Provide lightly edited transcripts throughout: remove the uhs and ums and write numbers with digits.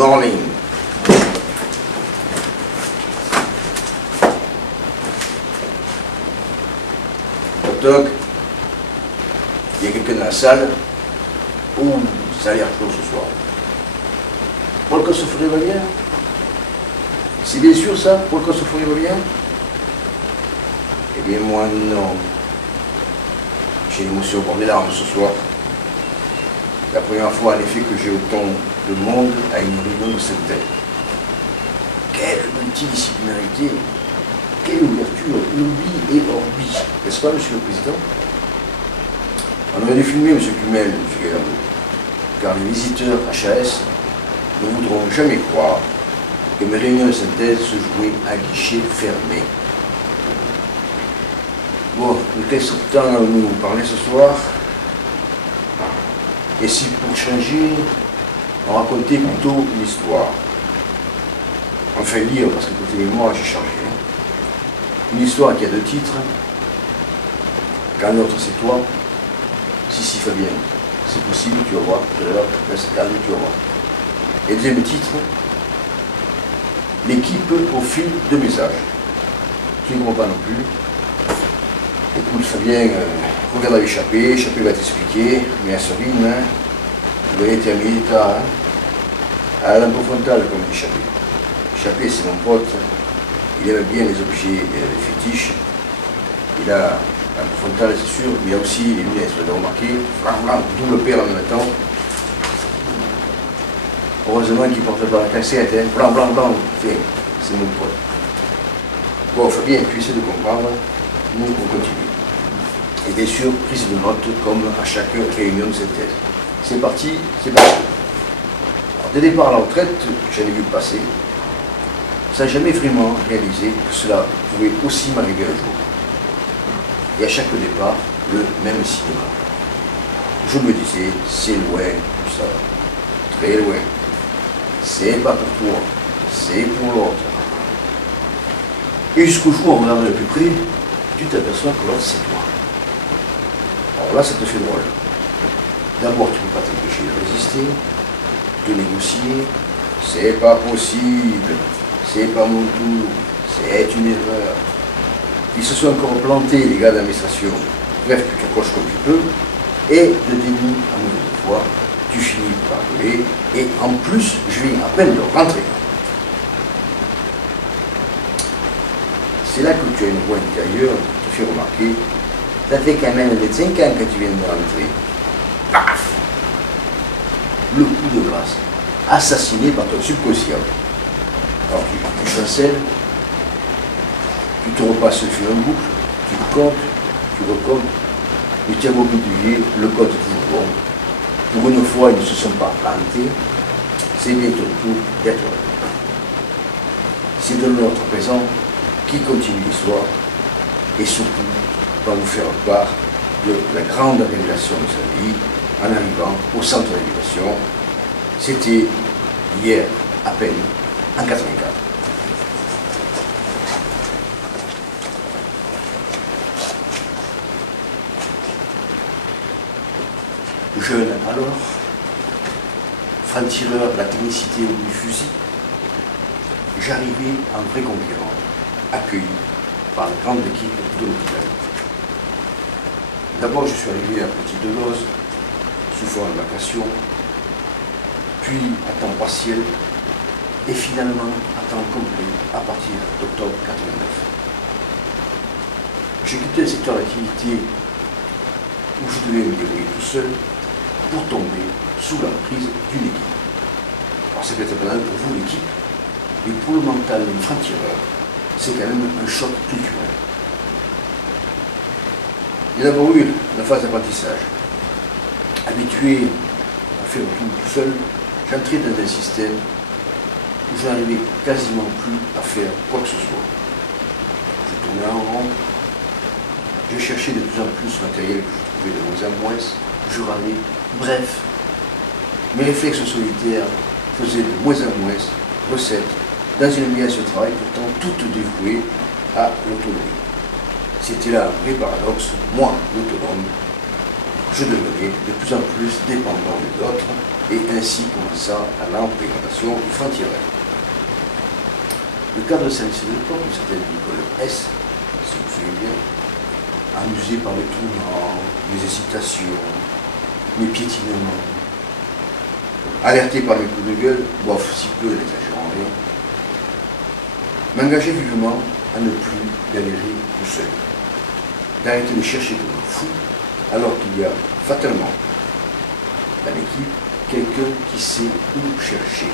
morning. Toc toc. Il y a quelqu'un dans la salle. Ouh, ça a l'air chaud ce soir. Paul Cossefouret va bien? C'est bien sûr ça, Paul Cossefouret va bien? Eh bien moi non. J'ai l'émotion au bord des larmes ce soir. La première fois en effet que j'ai autant de monde à une réunion de cette tête. Quelle multidisciplinarité, quelle ouverture, oubli et orbi, n'est-ce pas, Monsieur le Président? On aurait dû filmer M. Kumel, M. Gallardo, car les visiteurs HAS ne voudront jamais croire que mes réunions de synthèse se jouaient à guichet fermé. Bon, de quel temps allons-nous parler ce soir? Et si pour changer, on racontait plutôt une histoire? Enfin lire, parce que côté mémoire, j'ai changé. Une histoire qui a 2 titres. Quand l'autre c'est toi. Si, Fabien, c'est possible, tu vas voir, tout à l'heure, reste calme, tu vas voir. Et deuxième titre, l'équipe au fil de messages. Tu ne comprends pas non plus. Écoute Fabien, regarde avec Chappé va t'expliquer, mais à Sorine, hein, vous voyez terminer tard, hein, à la lampe frontale, comme dit Chappé. Chappé, c'est mon pote, il aime bien les objets fétiches, il a la lampe frontale, c'est sûr, mais il y a aussi les lunettes, vous l'avez remarqué, double paire en même temps. Heureusement qu'il ne porte pas la cassette, hein, blanc, c'est mon pote. Bon, Fabien, tu essaies de comprendre. Nous, on continue. Et bien sûr, prise de notes comme à chaque réunion de cette thèse. C'est parti, c'est parti. Alors, dès le départ à la retraite, j'en ai vu passer, sans jamais vraiment réaliser que cela pouvait aussi m'arriver un jour. Et à chaque départ, le même cinéma. Je me disais, c'est loin, tout ça, très loin. C'est pas pour toi, c'est pour l'autre. Et jusqu'au jour où on regarde de plus près, tu t'aperçois que l'autre c'est toi. Alors là, ça te fait drôle. D'abord, tu ne peux pas t'empêcher de résister, de négocier. C'est pas possible, c'est pas mon tour, c'est une erreur. Ils se sont encore plantés, les gars d'administration. Bref, tu t'accroches comme tu peux, et de déni à mauvaise foi, tu finis par gueuler, et en plus, je viens à peine de rentrer. C'est là que tu as une voix intérieure qui te fait remarquer, ça fait quand même 25 ans que tu viens de rentrer. Paf! Le coup de grâce, assassiné par ton subconscient. Alors tu chancelles, tu te repasses le fil en boucle, tu comptes, tu recomptes, et tu as beau bidouiller, le compte est toujours bon. Pour une fois, ils ne se sont pas plantés, c'est bien ton tour d'être là. C'est de notre présent qui continue l'histoire et surtout va vous faire part de la grande révélation de sa vie en arrivant au centre d'invitation. C'était hier à peine, en 84. Jeune alors, franc-tireur de la technicité au bout du fusil, j'arrivais en vrai conquérant, accueilli par la grande équipe de l'hôpital. D'abord, je suis arrivé à Petite Deleuze, sous forme de vacation, puis à temps partiel, et finalement à temps complet à partir d'octobre 89. J'ai quitté le secteur d'activité où je devais me débrouiller tout seul pour tomber sous l'emprise d'une équipe. Alors c'est peut-être banal pour vous l'équipe, mais pour le mental d'un franc-tireur, c'est quand même un choc culturel. Il y a d'abord eu la phase d'apprentissage. Habitué à faire tout seul, j'entrais dans un système où je n'arrivais quasiment plus à faire quoi que ce soit. Je tournais en rond, je cherchais de plus en plus ce matériel que je trouvais de moins en moins, je râlais, bref, mes réflexes solitaires faisaient de moins en moins recettes dans une ambiance de travail pourtant toute dévouée à l'autonomie. C'était là un vrai paradoxe, moi, l'autonome, je devenais de plus en plus dépendant de d'autres et ainsi commença à l'implémentation du franc-tirage. Le cadre de service de l'époque, une certaine Nicole S, si vous vous souvenez bien, amusé par les tournants, les hésitations, mes piétinements, alerté par mes coups de gueule, bof, si peu n'exagérant rien, m'engageait vivement à ne plus galérer tout seul, d'arrêter de chercher comme un fou, alors qu'il y a fatalement dans l'équipe quelqu'un qui sait où chercher.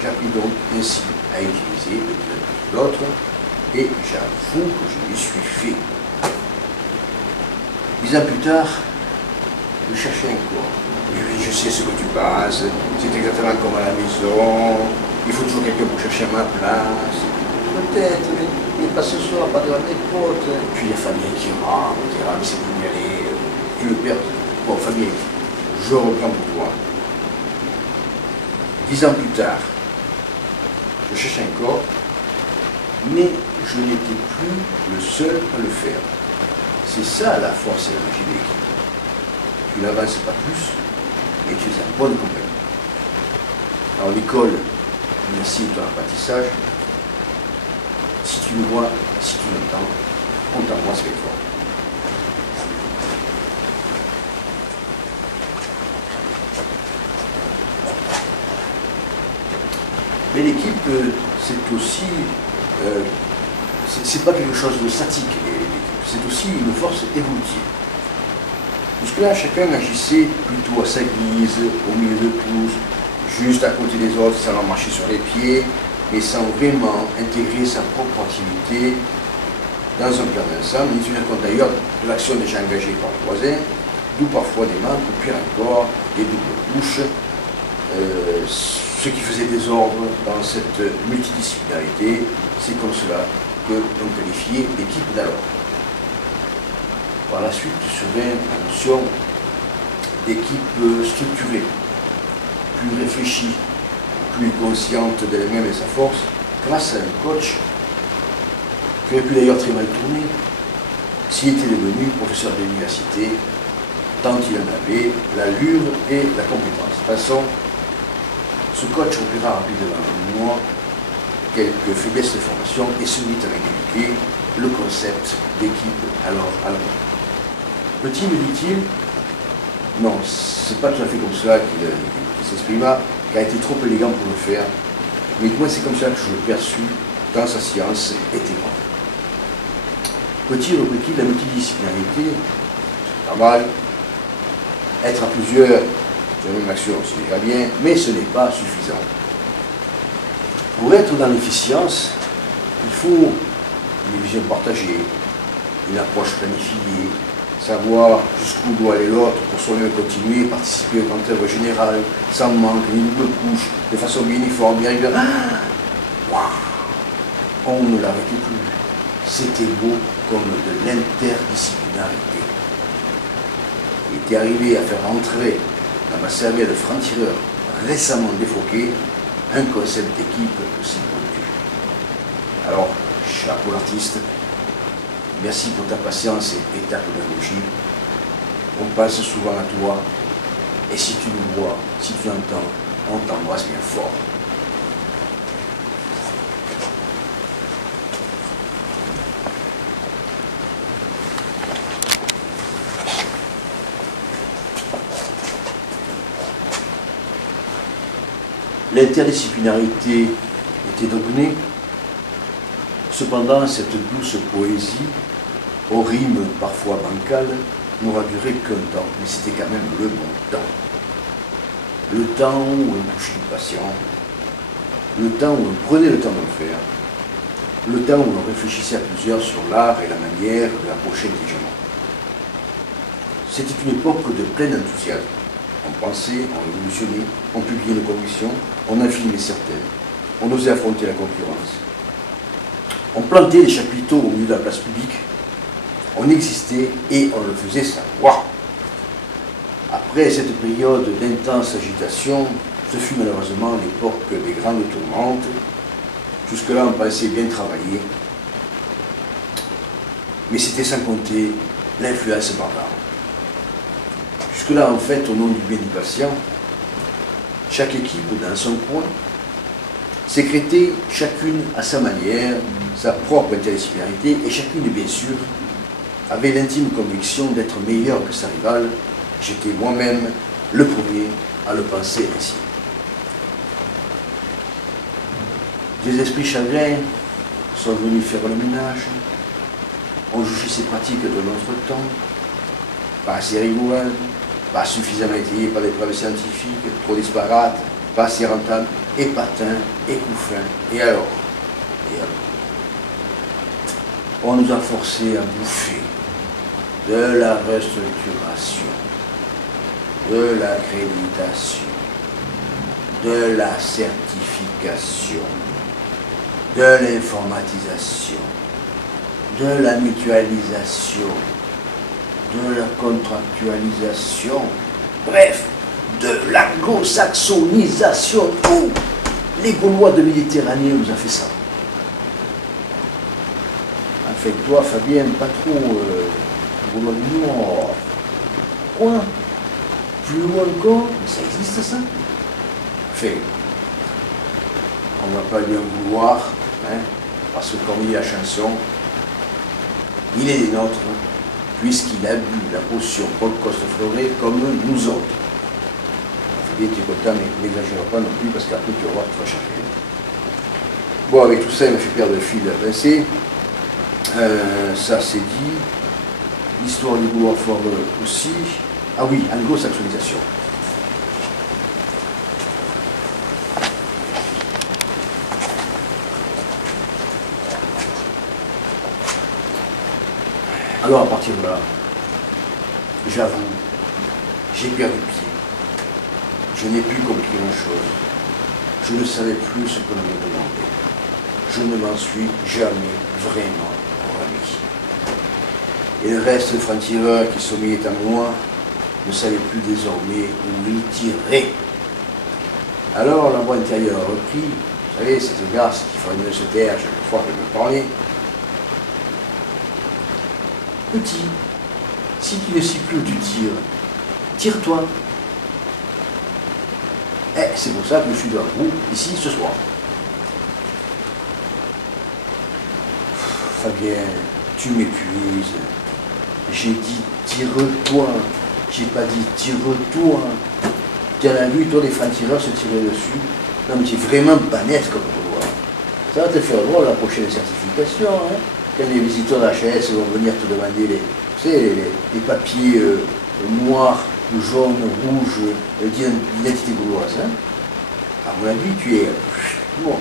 J'appris donc ainsi à utiliser de plus en plus d'autres, et j'avoue que je m'y suis fait. 10 ans plus tard, je cherchais un corps. Oui, je sais ce que tu penses, c'est exactement comme à la maison, il faut toujours quelqu'un pour chercher ma place. Peut-être, mais pas ce soir, pas devant mes potes. Puis il y a Fabien qui rentre, mais c'est pour y aller. Et le père, bon, Fabien, je reprends pour toi. 10 ans plus tard, je cherchais un corps, mais je n'étais plus le seul à le faire. C'est ça la force et la magie de l'équipe. Tu n'avances pas plus, et tu es en bonne compagnie. Alors l'école, merci de ton apprentissage. Si tu le vois, si tu l'entends, on t'embrasse avec toi. Mais l'équipe, c'est aussi, c'est pas quelque chose de statique, c'est aussi une force évolutive. Jusque-là, chacun agissait plutôt à sa guise, au milieu de tous, juste à côté des autres, sans leur marcher sur les pieds, mais sans vraiment intégrer sa propre activité dans un plan d'ensemble, ni tenir compte d'ailleurs de l'action déjà engagée par le voisin, d'où parfois des membres, ou pire encore, des doubles couches, ce qui faisait désordre dans cette multidisciplinarité. C'est comme cela que l'on qualifiait l'équipe d'alors. Par la suite survint la notion d'équipe structurée, plus réfléchie, plus consciente d'elle-même et de sa force, grâce à un coach qui aurait pu d'ailleurs très mal tourner s'il était devenu professeur de l'université, tant il en avait l'allure et la compétence. De toute façon, ce coach repéra rapidement en moi quelques faiblesses de formation et se mit à m'expliquer le concept d'équipe alors à la main. Petit, me dit-il, non, c'est pas tout à fait comme cela qu'il s'exprima, qui a été trop élégant pour le faire, mais moi c'est comme ça que je le perçus dans sa science intégrante. Petit, reprit-il, la multidisciplinarité, c'est pas mal, être à plusieurs sur la même action, c'est déjà bien, mais ce n'est pas suffisant. Pour être dans l'efficience, il faut une vision partagée, une approche planifiée, savoir jusqu'où doit aller l'autre pour soi-même continuer, participer au grand œuvre général, sans manque, ni double couche, de façon bien uniforme, bien régulière. Waouh! On ne l'arrêtait plus. C'était beau comme de l'interdisciplinarité. Il était arrivé à faire entrer dans ma cervelle de franc-tireur récemment défoqué un concept d'équipe aussi pointu. Alors, chapeau l'artiste, merci pour ta patience et ta pédagogie. On passe souvent à toi, et si tu nous vois, si tu entends, on t'embrasse bien fort. L'interdisciplinarité était donc née. Cependant, cette douce poésie, aux rimes parfois bancales, n'aura duré qu'un temps, mais c'était quand même le bon temps. Le temps où on touchait du patient, le temps où on prenait le temps de le faire, le temps où on réfléchissait à plusieurs sur l'art et la manière de l'approcher intelligemment. C'était une époque de plein enthousiasme. On pensait, on révolutionnait, on publiait nos convictions, on en filmait certaines, on osait affronter la concurrence. On plantait des chapiteaux au milieu de la place publique, on existait et on le faisait savoir. Après cette période d'intense agitation, ce fut malheureusement l'époque des grandes tourmentes. Jusque-là, on pensait bien travailler, mais c'était sans compter l'influence barbare. Jusque-là, en fait, au nom du bien du patient, chaque équipe, dans son coin, sécrétait chacune à sa manière sa propre interdisciplinarité et chacune, bien sûr, avait l'intime conviction d'être meilleure que sa rivale. J'étais moi-même le premier à le penser ainsi. Des esprits chagrins sont venus faire le ménage, ont jugé ces pratiques de notre temps, pas assez rigoureuses, pas suffisamment étayées par des preuves scientifiques, trop disparates, pas assez rentables, épatins, écouffins. Et alors? On nous a forcés à bouffer de la restructuration, de l'accréditation, de la certification, de l'informatisation, de la mutualisation, de la contractualisation, bref, de l'anglo-saxonisation. Tous les Gaulois de Méditerranée nous ont fait ça. Enfin, toi, Fabien, pas trop Gaulois du Nord. Quoi? Plus loin encore? Mais ça existe, ça? Fait, on ne va pas lui en vouloir, hein, parce que comme dit la chanson, il est des nôtres, puisqu'il a bu la potion Paul Coste-Fleuret comme nous autres. Fabien, tu es content, mais n'exagère pas non plus, parce qu'après tu vas voir, tu vas changer. Bon, avec tout ça, il m'a fait perdre le fil à Vincé. Ça c'est dit. L'histoire du Gaulois fort aussi. Ah oui, anglo-saxonisation. Alors à partir de là, j'avoue, j'ai perdu pied. Je n'ai plus compris grand-chose. Je ne savais plus ce que l'on me demandait. Je ne m'en suis jamais vraiment remis. Et le reste des francs-tireurs qui sommillaient à moi ne savait plus désormais où il tirait. Alors la voix intérieure a repris, vous savez, cette garce qui ferait mieux se taire chaque fois qu'elle me parlait. Petit, si tu ne sais plus où tu tires, tire-toi. Eh, c'est pour ça que je suis devant vous, ici, ce soir. Fabien, tu m'épuises. J'ai dit tire-toi. J'ai pas dit tire-toi. Tu as vu, toi, les francs-tireurs se tirer dessus. Non, mais tu es vraiment banette comme Gaulois. Ça va te faire drôle la prochaine certification, hein. Quand les visiteurs d'HS vont venir te demander les papiers noirs, jaunes, rouges d'identité gauloise. Hein. À mon avis, tu es... Bon,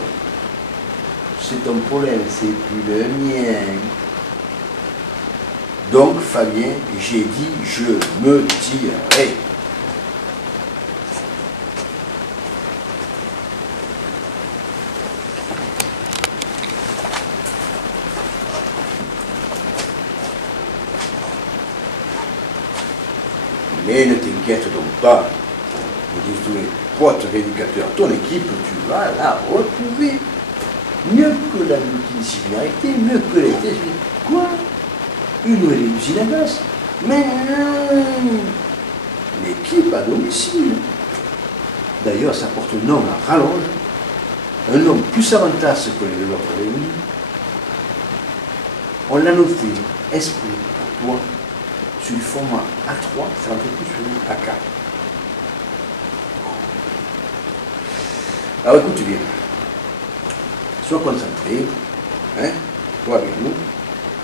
c'est ton problème, c'est plus le mien. Donc, Fabien, j'ai dit, je me tirerai. Mais ne t'inquiète donc pas, me disent tous mes potes rééducateurs, ton équipe, tu vas la retrouver. Mieux que la multidisciplinarité, mieux que l'été. Quoi? Une nouvelle usine à gaz? Mais non! L'équipe à domicile. D'ailleurs, ça porte un nom à rallonge, un nom plus avantage que les autres réunis. On l'a noté, esprit pour toi, sur le format A3, ça en fait plus sur le A4. Alors écoute bien, sois concentré, hein, toi avec nous.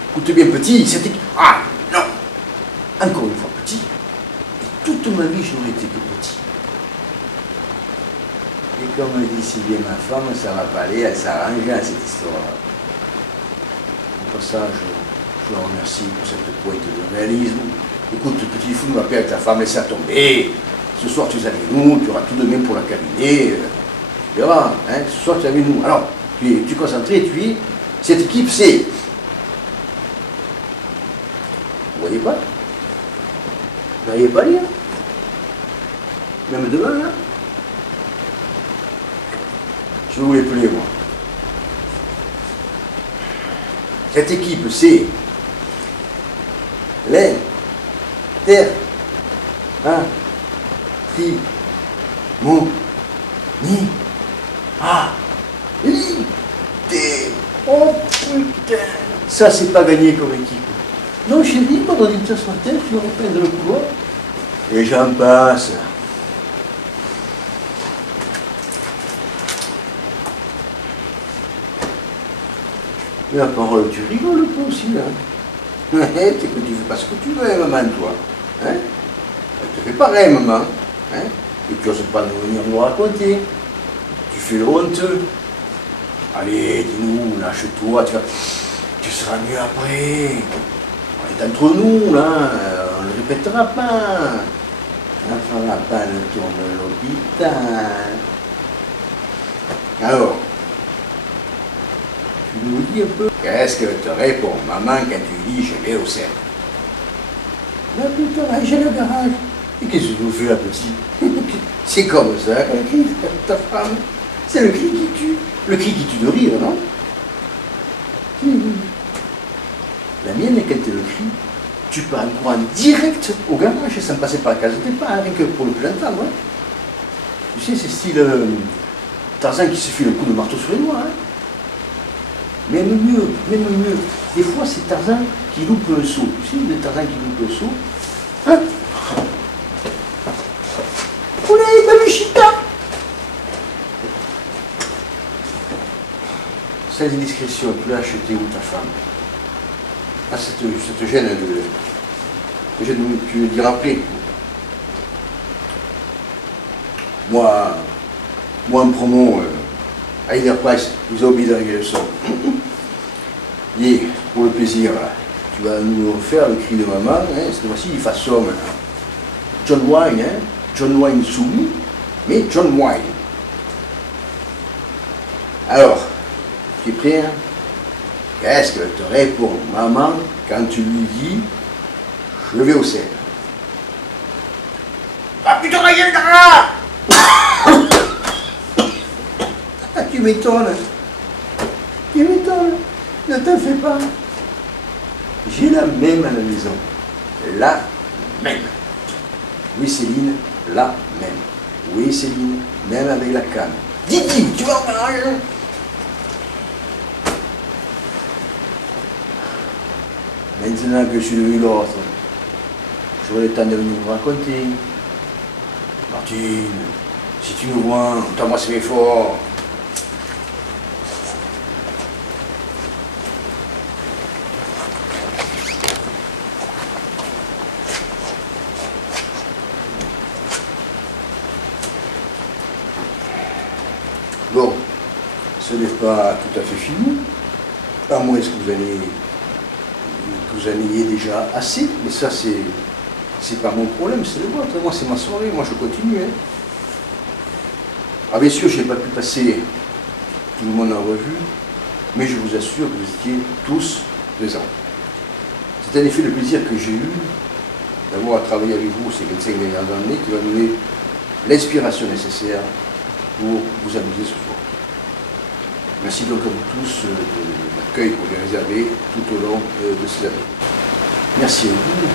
Écoute bien petit, c'était... Ah non! Encore une fois petit, et toute ma vie je n'aurais été que petit. Et comme dit si bien ma femme, ça va pas aller, elle s'arrange à cette histoire-là. Au passage, je la remercie pour cette poète de réalisme. Écoute, petit fou, ma père et ta femme, laisse-la tomber. Ce soir, tu es avec nous, tu auras tout de même pour la cabinet. Tu verras, hein, ce soir, tu es avec nous. Alors, tu es concentré, tu es. Cette équipe, c'est. Vous voyez pas? Vous n'arrivez pas à lire? Même demain, là? Je vous l'ai moi. Cette équipe, c'est Hein? Ti, Mo, Ni, A, Li, T. Oh putain! Ça, c'est pas gagné comme équipe. Non, chérie, pendant une tasse matin, tu me repeindre le couloir. Et j'en passe. Mais la parole, tu rigoles toi aussi, là. T'es que tu fais pas ce que tu veux, hein, maman, toi. Hein? Elle te fait pareil, maman. Hein? Et tu n'oses pas venir nous raconter. Tu fais le honteux. Allez, dis-nous, lâche-toi, tu seras mieux après. On est entre nous, là, on ne le répétera pas. On ne fera pas le tour de l'hôpital. Alors, tu nous dis un peu, qu'est-ce que te répond maman quand tu dis je vais au cercle? La putain, j'ai le garage. Et qu'est-ce que vous faites, la petite? C'est comme ça, le cri de ta femme. C'est le cri qui tue. Le cri qui tue de rire, non? La mienne, quand elle crie, tu peux en courant direct au garage, sans passer par la case de départ, rien que pour le plus l'entendre. Hein. Tu sais, c'est style Tarzan qui se fait le coup de marteau sur les doigts. Hein. Même mieux. Des fois, c'est Tarzan qui loupe un saut. Tu sais, le Tarzan qui loupe un saut. Hein? Oulé, babuchita! Sans indiscrétion, tu l'as acheté où ta femme? Ah, ça te gêne de d'y rappeler. Moi en promo, à Price, ils ont oublié d'arriver le son. Et pour le plaisir, tu vas nous refaire le cri de maman, hein, cette fois-ci il façon John Wayne, hein, John Wayne soumis, mais John Wayne. Alors, tu es prêt, hein? Qu'est-ce que te répond maman quand tu lui dis je vais au cercle? Ah putain, la gueule là! Ah, tu m'étonnes. Ne t'en fais pas. J'ai la même à la maison. La même. Oui, Céline, la même. Oui, Céline, même avec la canne. Didi, tu vas en garage? Maintenant que je suis devenu l'autre, j'aurai le temps de venir vous raconter. Martine, si tu me vois, t'embrasses mes fort. Bon, ce n'est pas tout à fait fini, à moins que vous en ayez déjà assez, mais ça c'est pas mon problème, c'est le vôtre. Moi c'est ma soirée, moi je continue. Hein. Ah bien sûr, je n'ai pas pu passer tout le monde en revue, mais je vous assure que vous étiez tous présents. C'est en effet le plaisir que j'ai eu d'avoir travaillé avec vous ces 25 dernières années qui va donner l'inspiration nécessaire pour vous amuser ce soir. Merci donc à vous tous de l'accueil qu'on a réservé tout au long de ces années. Merci à vous, M.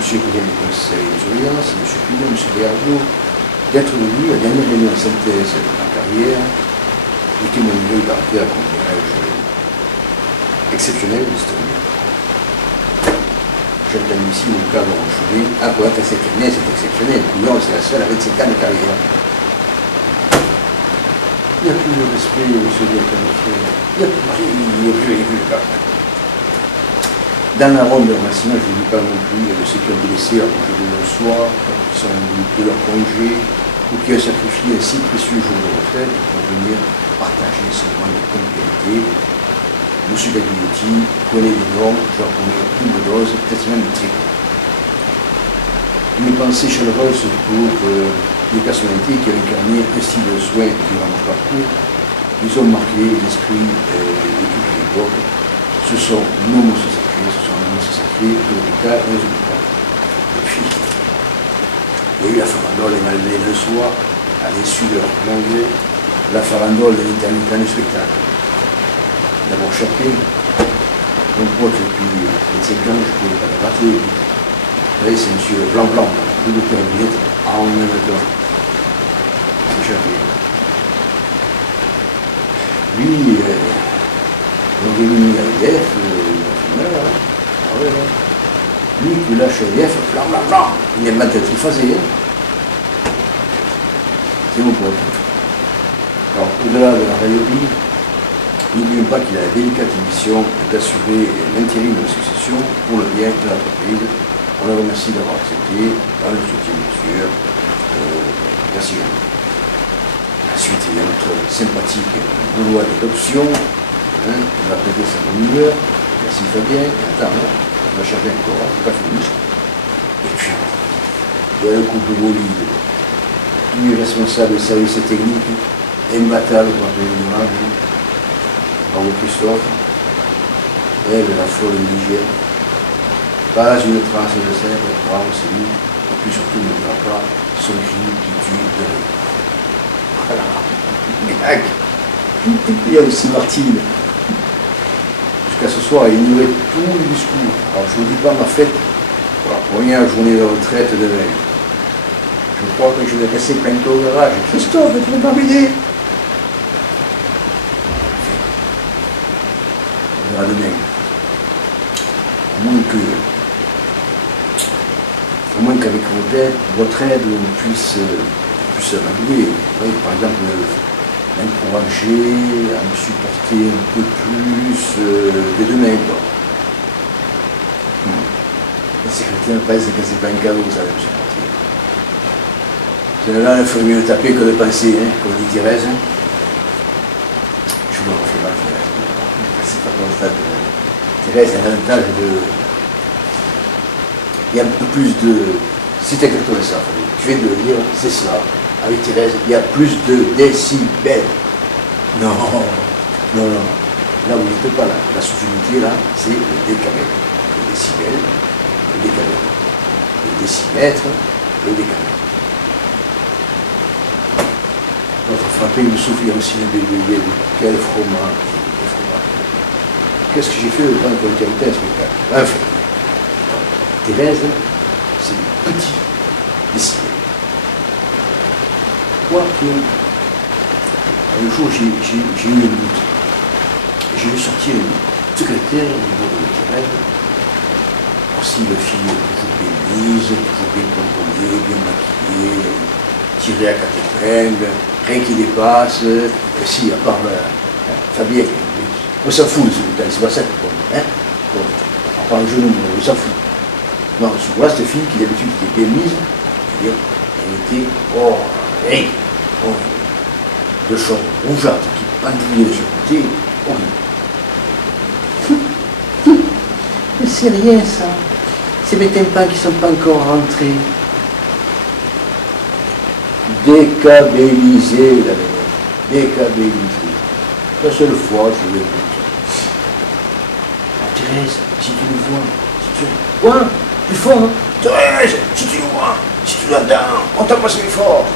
le Président du Conseil de surveillance, M. Pinot, M. Béardo, d'être venus à la dernière réunion de synthèse de ma carrière, de témoigner d'un caractère, comme dirais-je, exceptionnel de l'historien. J'entends ici mon cadre enchaîné. Ah, pour être exceptionnel, c'est exceptionnel. Couillon, c'est la seule à 25 ans de carrière. Il n'y a plus de respect, monsieur le directeur de frère. Il n'y a plus le cas. Dans la ronde de remerciement, je ne dis pas non plus de ceux qui ont délaissé leur congé de soir, qui sont de leur congé, ou qui ont sacrifié un si précieux jour de retraite pour venir partager ce moment de convivialité. Monsieur Gagliotti, prenez des normes, je leur promets une dose, peut-être même une très bonne. Une pensée chaleureuse pour des personnalités qui ont incarné un style de soins durant mon parcours. Ils ont marqué l'esprit de toute l'époque. Ce sont nos monstres sacrés, de l'hôpital et des hôpitaux. Et puis, il y a eu la farandole et Malgré le soir, à l'issue de leur plan gré, la farandole et l'intermittent du spectacle. D'abord Chapé, mon pote depuis 25 ans, je ne pouvais pas le rater. Vous voyez, c'est monsieur Blanc-Blanc. et de permettre en même temps. Lui, on a mis AIF, lui qui lâche AIF, blanc, blanc, blanc, il est maintenant triphasé. C'est mon pote. Alors, au-delà de la raillerie, n'oublions pas qu'il a la délicate mission d'assurer l'intérim de la succession pour le bien de l'entreprise. On le remercie d'avoir accepté, dans le soutien bien sûr. Merci. Ensuite, il y a notre sympathique Gaulois d'adoption, on va prêter sa bonne humeur. Merci Fabien, attends, on va chercher encore, c'est pas fini. Et puis, il y a le couple bolide, lui responsable des services techniques, imbattable pour un l'image. Bravo Christophe, elle, la folle indigène, pas une trace de sève, bravo c'est lui, et puis surtout ne dira pas son cri qui tue de rire. Voilà, gag. Il y a aussi Martine. Jusqu'à ce soir, il ignorait tout le discours. Alors je ne vous dis pas ma fête pour la première journée de retraite de mai. Je crois que je vais rester planté au garage. Christophe, tu ne veux pas m'aider? On verra demain. À moins qu'avec votre aide, on puisse m'habiller. Par exemple, m'encourager à me supporter un peu plus dès demain. La secrétaire pense que c'est pas un cadeau, ça va me supporter. Là, il ferait mieux de taper que de penser, comme dit Thérèse. Je me refais mal, Thérèse. C'est pas comme ça. Thérèse a l'avantage de. Il y a un peu plus de. C'est exactement ça, tu viens de le dire, c'est cela. Avec Thérèse, il y a plus de décibels. Non, non, non. Là, vous n'êtes pas là. La sous-unité, là, c'est le décabètre. Le décibel, le décabètre. Le décimètre, le décabètre. Notre frappé me souffle aussi le bébé. Quel fromage. Qu'est-ce que j'ai fait dans le comité spectacle? Enfin, Thérèse, c'est le petit décibel. Quoi que, un jour, j'ai eu un doute. J'ai vu sortir une secrétaire au niveau de Thérèse. Aussi, le fille toujours bien mise, toujours bien contrôlée, bien maquillée, tirée à quatre épingles, rien qui dépasse. Et si, à part Fabien, on s'en fout de ce détail, c'est pas ça qui compte. À part le genou, on s'en fout. Non, souvent, cette fille qui d'habitude était bien mise, elle était de choses rougeâtres qui pendouillaient de ce côté, horrible. Mais c'est rien ça. C'est mes tympans qui ne sont pas encore rentrés. Décabellisé, la mémoire. Décabellisé. La seule fois, je le goûte. Thérèse, si tu le vois, si tu... Quoi? Plus fort, hein? Thérèse, si tu le vois, si tu l'entends, on t'a passé fort.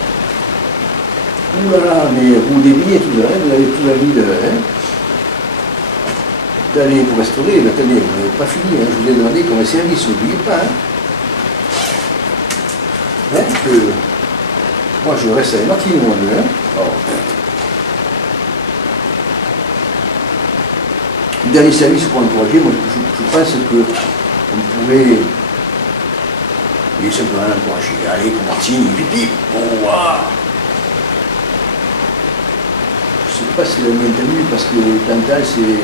Ouh là là, mais vous déviez tout ça, vous avez toute la vie d'aller pour restaurer, mais attendez, vous n'avez pas fini, je vous ai demandé comment service, n'oubliez pas. Que moi je reste avec Martine, moi, Alors, le dernier service pour encourager, moi je pense qu'on pourrait simplement l'encourager. Allez, pour Martine, pipi, je ne sais pas si elle a bien entendu, parce que Tantal, c'est...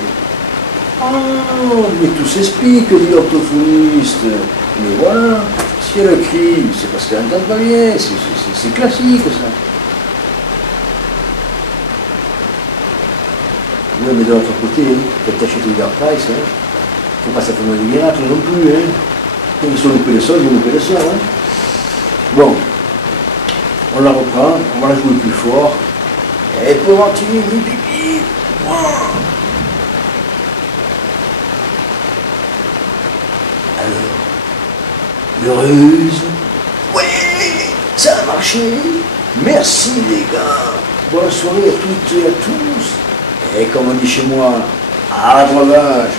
Oh, mais tout s'explique, dit l'orthophoniste. Mais voilà, si elle crie, c'est parce qu'elle n'entend pas bien, c'est classique, ça. Oui, mais de l'autre côté, quand tu achètes une Price, il ne faut pas s'attendre à des miracles non plus. Quand ils sont loupés le sol, ils ont loupé le sol. Bon, on la reprend, on va la jouer plus fort. Et pour Martine, pipi, Alors, heureuse, oui, ça a marché, merci les gars, bonne soirée à toutes et à tous, et comme on dit chez moi, à la breuvage.